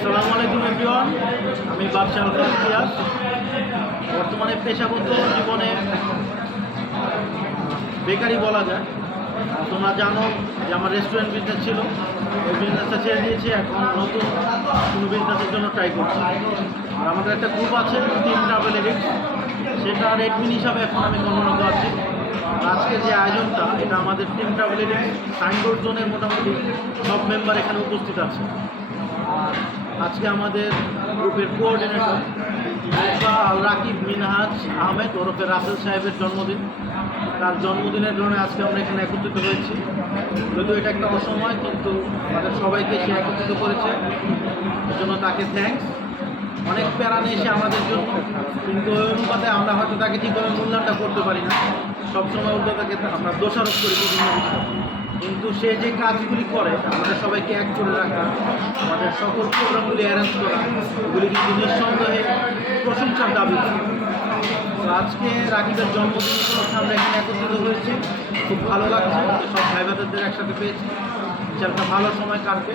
আসসালামু আলাইকুম এভরিওয়ান। আমি বাদশাহ আলফাজ ইতিহাস। বর্তমানে পেশাগত জীবনে বেকারি বলা যায়। তোমরা জানো যে আমার রেস্টুরেন্ট বিজনেস ছিল, ওই বিজনেসটা ছেড়ে দিয়েছি, এখন নতুন কোনো বিজনেসের জন্য ট্রাই করছি। আর আমাদের একটা গ্রুপ আছে টিম ট্রাভেল এডিক্ট, সেটার অ্যাডমিন হিসাবে এখন আমি কর্মরত আছি। আজকে যে আয়োজনটা, এটা আমাদের টিম ট্রাভেল এডিক্ট সাইনবোর্ড জোনের মোটামুটি সব মেম্বার এখানে উপস্থিত আছে। আর আজকে আমাদের গ্রুপের কোঅর্ডিনেটর আল রাকিব মিনহাজ আহমেদ ওরফে রাসেল সাহেবের জন্মদিন। তার জন্মদিনের জন্য আজকে আমরা এখানে একত্রিত হয়েছি। যদিও এটা একটা অসময়, কিন্তু আমাদের সবাইকে সে একত্রিত করেছে, এজন্য তাকে থ্যাঙ্কস। অনেক প্যারা নিয়ে এসে আমাদের জন্য, কিন্তু ওই অনুপাতে আমরা হয়তো তাকে ঠিকভাবে মূল্যায়নটা করতে পারি না। সবসময় উল্টো তাকে আমরা দোষারোপ করি বিভিন্ন বিষয়ে, কিন্তু সে যে কাজগুলি করে আমাদের সবাইকে এক করে রাখা, আমাদের সকল প্রোগ্রামগুলি অ্যারেঞ্জ করা, এগুলি কিন্তু নিঃসন্দেহে প্রশংসার দাবি। তো আজকে রাকিবের জন্মদিন উপলক্ষে আমরা এখানে একত্রিত হয়েছি। খুব ভালো লাগছে, সব ভাই ভাইদের একসাথে পেয়েছি। একটা ভালো সময় কাটবে।